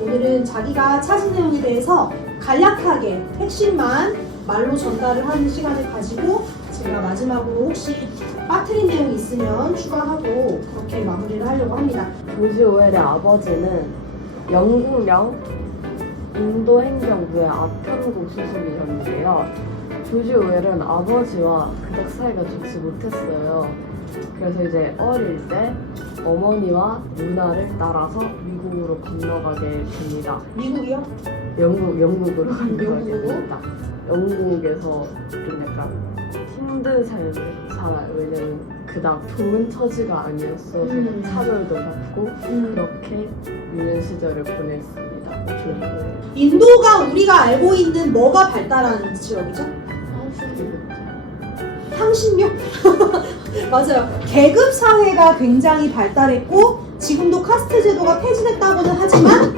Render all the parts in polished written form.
오늘은 자기가 찾은 내용에 대해서 간략하게 핵심만 말로 전달을 하는 시간을 가지고 제가 마지막으로 혹시 빠뜨린 내용이 있으면 추가하고 그렇게 마무리를 하려고 합니다. 조지 오웰의 아버지는 영국령 인도 행정부의 아편국 소속이셨는데요. 조지 오웰은 아버지와 그닥 사이가 좋지 못했어요. 그래서 이제 어릴 때 어머니와 누나를 따라서 미국으로 건너가게 됩니다. 미국이요? 영국으로 건너가게 영국으로? 됩니다. 영국에서 좀 약간 힘든 삶을 살아요. 왜냐면 그닥 좋은 처지가 아니었어서 차별도 받고 그렇게 유년 시절을 보냈습니다. 조지 오웰. 인도가 우리가 알고 있는 뭐가 발달한 지역이죠? 향신료? 맞아요. 계급 사회가 굉장히 발달했고 지금도 카스트 제도가 폐지됐다고는 하지만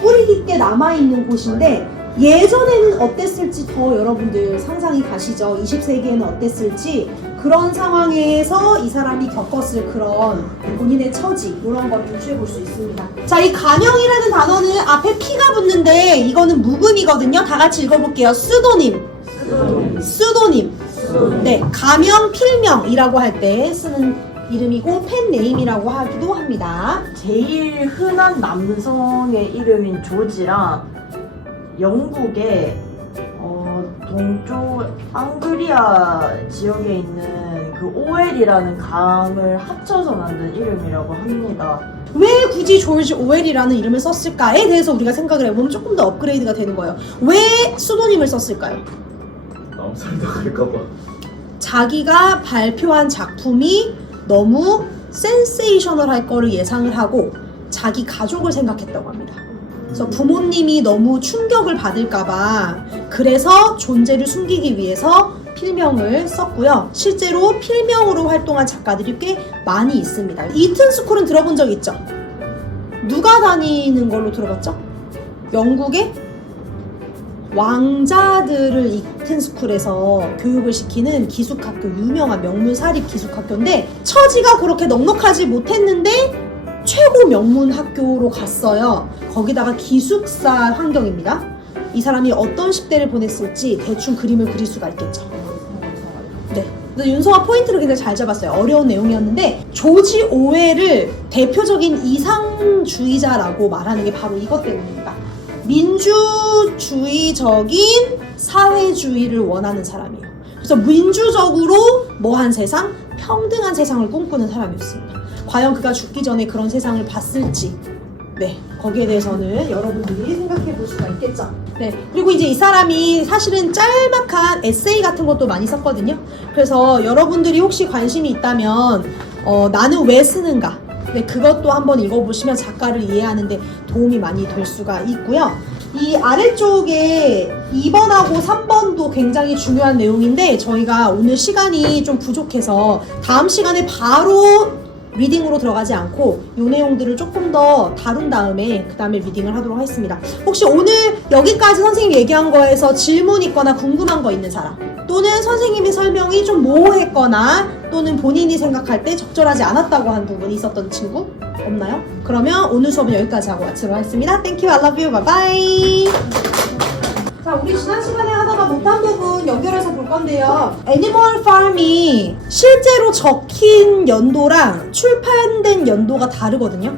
뿌리 깊게 남아있는 곳인데 예전에는 어땠을지 더 여러분들 상상이 가시죠? 20세기에는 어땠을지 그런 상황에서 이 사람이 겪었을 그런 본인의 처지 이런 걸 유추해 볼 수 있습니다. 자, 이 가명이라는 단어는 앞에 P가 붙는데 이거는 묵음이거든요. 다 같이 읽어볼게요. 수도님. 네, 가명, 필명이라고 할 때 쓰는 이름이고 펜네임이라고 하기도 합니다. 제일 흔한 남성의 이름인 조지랑 영국의 동쪽 앙글리아 지역에 있는 그 오웰이라는 강을 합쳐서 만든 이름이라고 합니다. 왜 굳이 조지 오웰이라는 이름을 썼을까에 대해서 우리가 생각을 해보면 조금 더 업그레이드가 되는 거예요. 왜 수도님을 썼을까요? 남살 당할까봐. 자기가 발표한 작품이 너무 센세이셔널할 거를 예상을 하고 자기 가족을 생각했다고 합니다. 그래서 부모님이 너무 충격을 받을까봐 그래서 존재를 숨기기 위해서 필명을 썼고요. 실제로 필명으로 활동한 작가들이 꽤 많이 있습니다. 이튼 스쿨은 들어본 적 있죠? 누가 다니는 걸로 들어봤죠? 영국의 왕자들을 이튼 스쿨에서 교육을 시키는 기숙학교, 유명한 명문 사립 기숙학교인데 처지가 그렇게 넉넉하지 못했는데 최고 명문 학교로 갔어요. 거기다가 기숙사 환경입니다. 이 사람이 어떤 10대를 보냈을지 대충 그림을 그릴 수가 있겠죠. 네. 그래서 윤서가 포인트를 굉장히 잘 잡았어요. 어려운 내용이었는데 조지 오웰을 대표적인 이상주의자라고 말하는 게 바로 이것 때문입니다. 민주주의적인 사회주의를 원하는 사람이에요. 그래서 민주적으로 뭐한 세상? 평등한 세상을 꿈꾸는 사람이었습니다. 과연 그가 죽기 전에 그런 세상을 봤을지 네, 거기에 대해서는 여러분들이 생각해 볼 수가 있겠죠. 네, 그리고 이제 이 사람이 사실은 짤막한 에세이 같은 것도 많이 썼거든요. 그래서 여러분들이 혹시 관심이 있다면 나는 왜 쓰는가? 네, 그것도 한번 읽어보시면 작가를 이해하는데 도움이 많이 될 수가 있고요. 이 아래쪽에 2번하고 3번도 굉장히 중요한 내용인데 저희가 오늘 시간이 좀 부족해서 다음 시간에 바로 리딩으로 들어가지 않고 이 내용들을 조금 더 다룬 다음에 그 다음에 리딩을 하도록 하겠습니다. 혹시 오늘 여기까지 선생님이 얘기한 거에서 질문 있거나 궁금한 거 있는 사람 또는 선생님의 설명이 좀 모호했거나 또는 본인이 생각할 때 적절하지 않았다고 한 부분이 있었던 친구 없나요? 그러면 오늘 수업은 여기까지 하고 마치도록 하겠습니다. Thank you, I love you, bye bye. 자, 우리 지난 시간에 하다가 못한 부분 연결해서 볼 건데요. 애니멀 팜이 실제로 적힌 연도랑 출판된 연도가 다르거든요.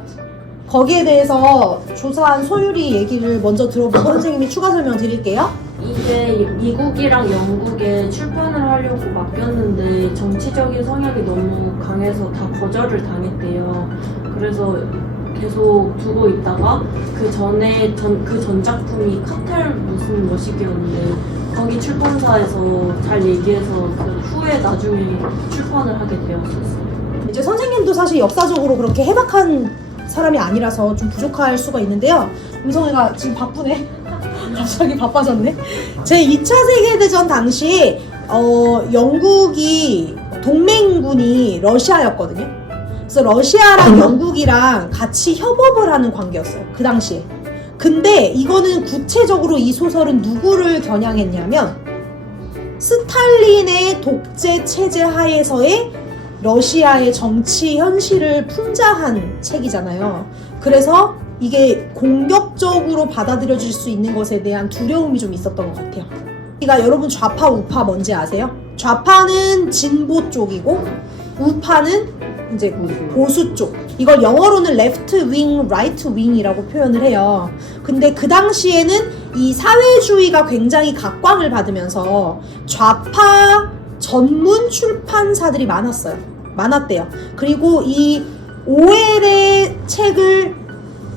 거기에 대해서 조사한 소율이 얘기를 먼저 들어보고 선생님이 추가 설명 드릴게요. 이게 미국이랑 영국에 출판을 하려고 맡겼는데 정치적인 성향이 너무 강해서 다 거절을 당했대요. 그래서 계속 두고 있다가 그 전에 그 전 작품이 카탈 무슨 머시기였는데 거기 출판사에서 잘 얘기해서 그 후에 나중에 출판을 하게 되었었어요. 이제 선생님도 사실 역사적으로 그렇게 해박한 사람이 아니라서 좀 부족할 수가 있는데요. 음성애가 지금 바쁘네. 갑자기 바빠졌네. 제2차 세계대전 당시 영국이 동맹군이 러시아였거든요. 그래서 러시아랑 영국이랑 같이 협업을 하는 관계였어요. 그 당시에. 근데 이거는 구체적으로 이 소설은 누구를 겨냥했냐면 스탈린의 독재 체제 하에서의 러시아의 정치 현실을 풍자한 책이잖아요. 그래서 이게 공격적으로 받아들여질 수 있는 것에 대한 두려움이 좀 있었던 것 같아요. 그러니까 여러분 좌파 우파 뭔지 아세요? 좌파는 진보 쪽이고 우파는 이제 보수 쪽. 이걸 영어로는 left wing, right wing이라고 표현을 해요. 근데 그 당시에는 이 사회주의가 굉장히 각광을 받으면서 좌파 전문 출판사들이 많았대요. 그리고 이 OL의 책을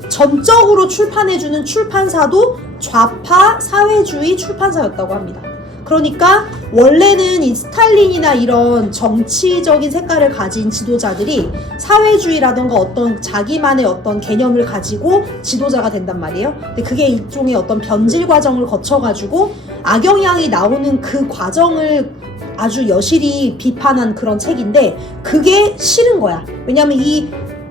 전적으로 출판해주는 출판사도 좌파 사회주의 출판사였다고 합니다. 그러니까 원래는 이 스탈린이나 이런 정치적인 색깔을 가진 지도자들이 사회주의라던가 어떤 자기만의 어떤 개념을 가지고 지도자가 된단 말이에요. 근데 그게 일종의 어떤 변질 과정을 거쳐가지고 악영향이 나오는 그 과정을 아주 여실히 비판한 그런 책인데 그게 싫은 거야. 왜냐면 이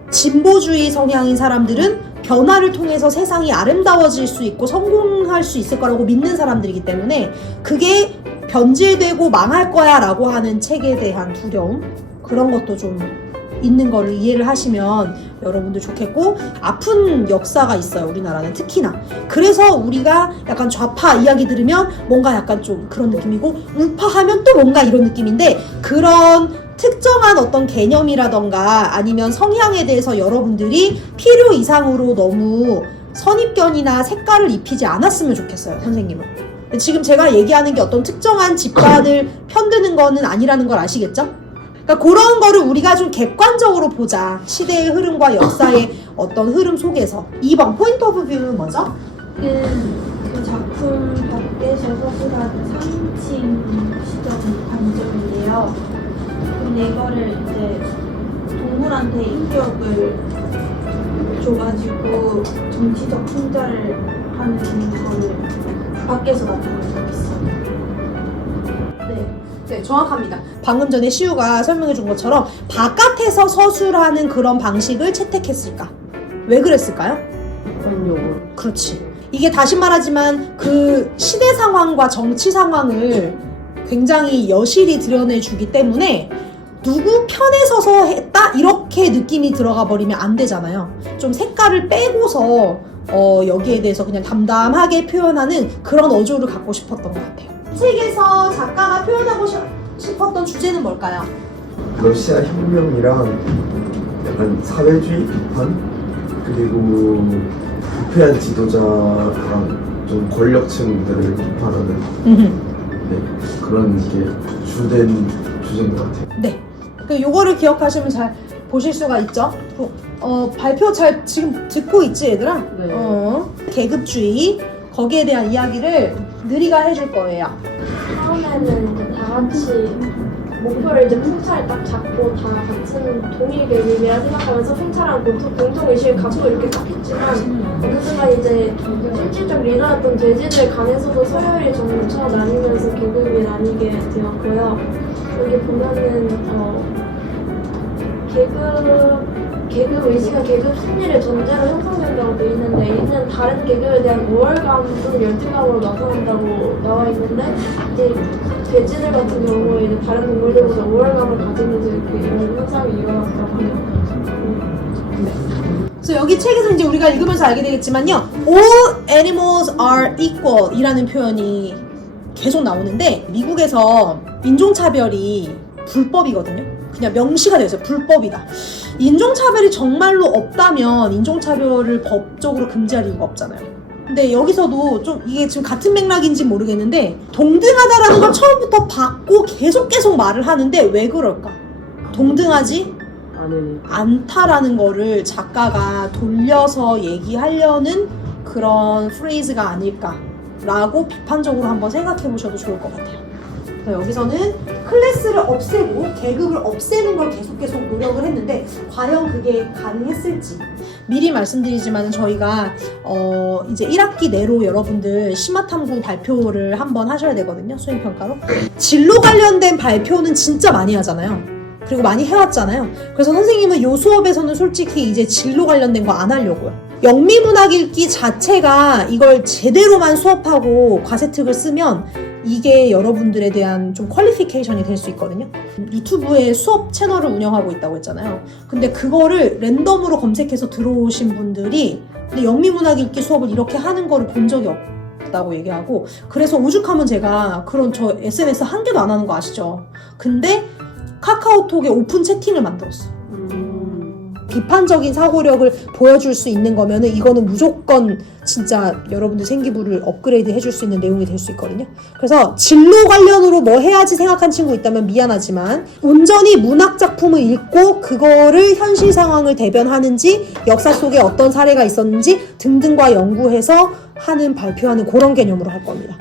진보주의 성향인 사람들은 변화를 통해서 세상이 아름다워질 수 있고 성공할 수 있을 거라고 믿는 사람들이기 때문에 그게 변질되고 망할 거야 라고 하는 책에 대한 두려움, 그런 것도 좀 있는 거를 이해를 하시면 여러분들 좋겠고, 아픈 역사가 있어요 우리나라는 특히나. 그래서 우리가 약간 좌파 이야기 들으면 뭔가 약간 좀 그런 느낌이고 우파 하면 또 뭔가 이런 느낌인데, 그런 특정한 어떤 개념이라던가 아니면 성향에 대해서 여러분들이 필요 이상으로 너무 선입견이나 색깔을 입히지 않았으면 좋겠어요, 선생님은. 지금 제가 얘기하는 게 어떤 특정한 집단을 편드는 거는 아니라는 걸 아시겠죠? 그러니까 그런 거를 우리가 좀 객관적으로 보자. 시대의 흐름과 역사의 어떤 흐름 속에서. 2번 포인트 오브 뷰는 뭐죠? 그 작품 밖에서 서술한 3인칭 시점 관점인데요. 근데 이거를 이제 동물한테 인격을 줘가지고 정치적 풍자를 하는 거를 밖에서 나타내고 있어요. 네, 정확합니다. 방금 전에 시우가 설명해 준 것처럼 바깥에서 서술하는 그런 방식을 채택했을까? 왜 그랬을까요? 그렇지. 이게 다시 말하지만 그 시대 상황과 정치 상황을 굉장히 여실히 드러내주기 때문에 누구 편에 서서 했다? 이렇게 느낌이 들어가 버리면 안 되잖아요. 좀 색깔을 빼고서 여기에 대해서 그냥 담담하게 표현하는 그런 어조를 갖고 싶었던 것 같아요. 책에서 작가가 표현하고 싶었던 주제는 뭘까요? 러시아 혁명이랑 약간 사회주의 비판, 그리고 부패한 지도자랑 좀 권력층들을 비판하는 네, 그런 게 주된 주제인 것 같아요. 네. 요거를 기억하시면 잘 보실 수가 있죠. 발표 잘 지금 듣고 있지 얘들아? 네. 계급주의, 거기에 대한 이야기를 느리가 해줄 거예요. 처음에는 이제 다 같이 목표를 이제 풍차를 딱 잡고 다 같은 동일 계획이라 생각하면서 풍차랑 공통의식을 갖고 이렇게 딱 했지만 어느 순간 이제 실질적 리더였던 돼지들 간에서도 서열이 점차 나뉘면서 계급이 나뉘게 되었고요. 여기 보면은 계급 의식과 계급 심리를 전제로 형성된다고 되어 있는데, 이는 다른 계급에 대한 우월감 또는 열등감으로 나타난다고 나와 있는데, 이제 돼지들 같은 경우에 이제 다른 동물들보다 우월감을 가지면서 이렇게 이런 현상이 일어났다고 해요. 그래서 여기 책에서 이제 우리가 읽으면서 알게 되겠지만요, All animals are equal 이라는 표현이 계속 나오는데, 미국에서 인종차별이 불법이거든요. 그냥 명시가 되어 있어요. 불법이다. 인종차별이 정말로 없다면 인종차별을 법적으로 금지할 이유가 없잖아요. 근데 여기서도 좀 이게 지금 같은 맥락인지 모르겠는데, 동등하다라는 걸 처음부터 받고 계속 말을 하는데 왜 그럴까? 동등하지 않다라는 거를 작가가 돌려서 얘기하려는 그런 프레이즈가 아닐까라고 비판적으로 한번 생각해 보셔도 좋을 것 같아요. 여기서는 클래스를 없애고 계급을 없애는 걸 계속 노력을 했는데 과연 그게 가능했을지 미리 말씀드리지만 저희가 이제 1학기 내로 여러분들 심화탐구 발표를 한번 하셔야 되거든요. 수행평가로. 진로 관련된 발표는 진짜 많이 하잖아요. 그리고 많이 해왔잖아요. 그래서 선생님은 요 수업에서는 솔직히 이제 진로 관련된 거 안 하려고요. 영미문학 읽기 자체가 이걸 제대로만 수업하고 과세특을 쓰면 이게 여러분들에 대한 좀 퀄리피케이션이 될 수 있거든요. 유튜브에 수업 채널을 운영하고 있다고 했잖아요. 근데 그거를 랜덤으로 검색해서 들어오신 분들이 근데 영미문학 읽기 수업을 이렇게 하는 거를 본 적이 없다고 얘기하고, 그래서 오죽하면 제가 그런 저 SNS 한 개도 안 하는 거 아시죠? 근데 카카오톡에 오픈 채팅을 만들었어. 비판적인 사고력을 보여줄 수 있는 거면은 이거는 무조건 진짜 여러분들 생기부를 업그레이드 해줄 수 있는 내용이 될 수 있거든요. 그래서 진로 관련으로 뭐 해야지 생각한 친구 있다면 미안하지만 온전히 문학 작품을 읽고 그거를 현실 상황을 대변하는지 역사 속에 어떤 사례가 있었는지 등등과 연구해서 하는 발표하는 그런 개념으로 할 겁니다.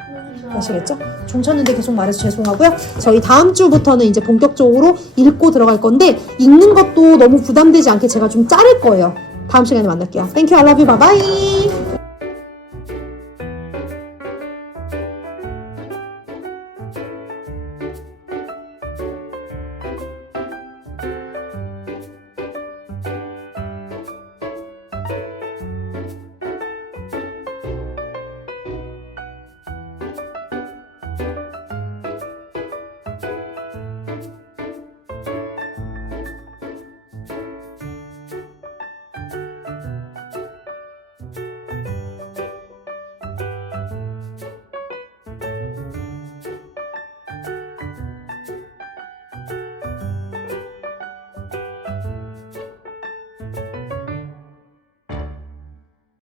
아시겠죠? 종 쳤는데 계속 말해서 죄송하고요. 저희 다음 주부터는 이제 본격적으로 읽고 들어갈 건데 읽는 것도 너무 부담되지 않게 제가 좀 자를 거예요. 다음 시간에 만날게요. Thank you, I love you, bye bye.